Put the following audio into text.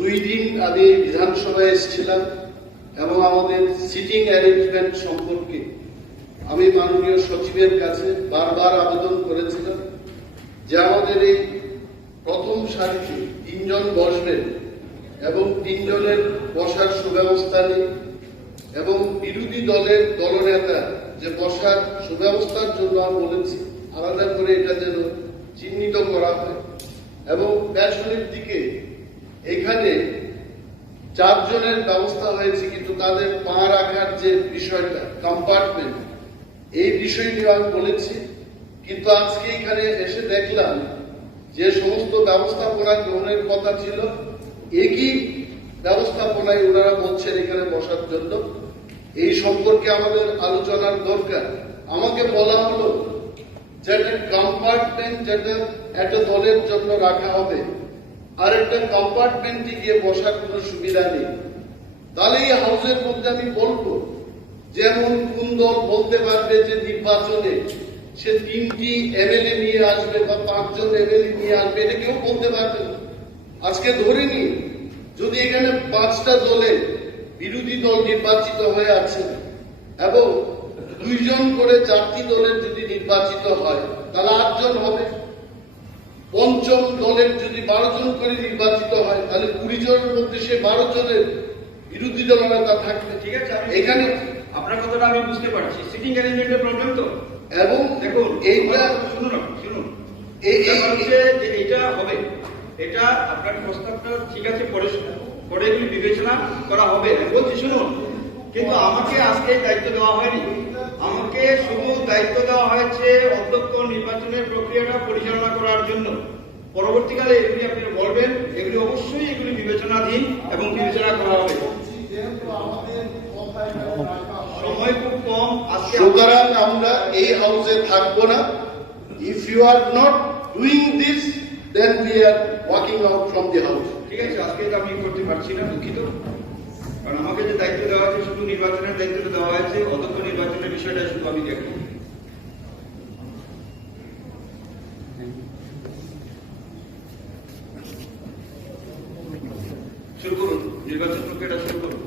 2 দিন আমি বিধানসভায় এসেছিলাম এবং আমাদের সিটিং অ্যারেঞ্জমেন্ট সম্পর্কে আমি মাননীয় সচিবের কাছে বারবার আবেদন করেছিলাম যে আমাদের এই প্রথম সারিতে 3 জন বসবেন এবং 3 জনের বসার সুব্যবস্থা নেই এবং বিরোধী দলের দলনেতা যে বসার সুব্যবস্থার জন্য আমি বলেছি আলাদা করে এটা যেন চিহ্নিত করা হয় এবং পেছনের দিকে এখানে 4 জনের ব্যবস্থা হয়েছে কিন্তু তাদের পা রাখার যে বিষয়টা কম্পার্টমেন্ট এই বিষয়টি আমি বলেছি কিন্তু আজকে এখানে এসে দেখলাম যে সমস্ত ব্যবস্থাপনা গ্রহণের কথা ছিল একই ব্যবস্থাপনায় ওনারা বলছেন এখানে বসার জন্য এই সম্পর্কে আমাদের আলোচনার দরকার। আমাকে বলা হলো যে একটা কম্পার্টমেন্ট যেটা একটা দলের জন্য রাখা হবে আর একটা কম্পার্টমেন্টে গিয়ে বসার কোনো সুবিধা নেই, তাহলে এই হাউসের মধ্যে আমি বলবো যেমন কোন দল বলতে পারবে যে নির্বাচনে সে 3টি এমএলএ নিয়ে আসবে বা 5 জন এমএলএ নিয়ে আসবে, এটা কেউ বলতে পারবে না। আজকে ধরে নি যদি এখানে 5টা দলে বিরোধী দল নির্বাচিত হয়ে আছে এবং 2 জন করে 4টি দলের যদি নির্বাচিত হয় তাহলে 8 জন হবে। পঞ্চম দলের যদি 12 জন করে নির্বাচিত হয় তাহলে 20 জনের মধ্যে সে 12 জনের বিরোধী দল নেতা থাকবে। ঠিক আছে, এখানে আপনার কথাটা আমি বুঝতে পারছি, সিটিং অ্যারেঞ্জমেন্টের প্রবলেম তো। এবং দেখুন এইটা শুনুন এটা হবে, এটা আপনার প্রস্তাবটা ঠিক আছে, পরে এগুলি বিবেচনা করা হবে বলছি। শুনুন, কিন্তু আমাকে আজকে দায়িত্ব দেওয়া হয়নি, আমাকে শুধু দায়িত্ব দেওয়া হয়েছে অধ্যক্ষ নির্বাচনের প্রক্রিয়াটা পরিচালনা করার জন্য। পরবর্তীকালে এগুলি আপনি বলবেন, এগুলি অবশ্যই এগুলি বিবেচনাধীন এবং বিবেচনা করা হবে। সময় খুব কম, সুতরাং আমরা এই হাউসে থাকবো না। If you are not doing this then we are walking out from the house. ঠিক আছে, আজকে তো আমি করতে পারছি না, দুঃখিত। কারণ আমাকে যে দায়িত্ব দেওয়া হয়েছে শুধু নির্বাচনের দায়িত্বটা দেওয়া হয়েছে, অধ্যক্ষ নির্বাচনের বিষয়টা শুধু আমি দেখব। শুরু করুন, নির্বাচন প্রক্রিয়াটা শুরু করুন।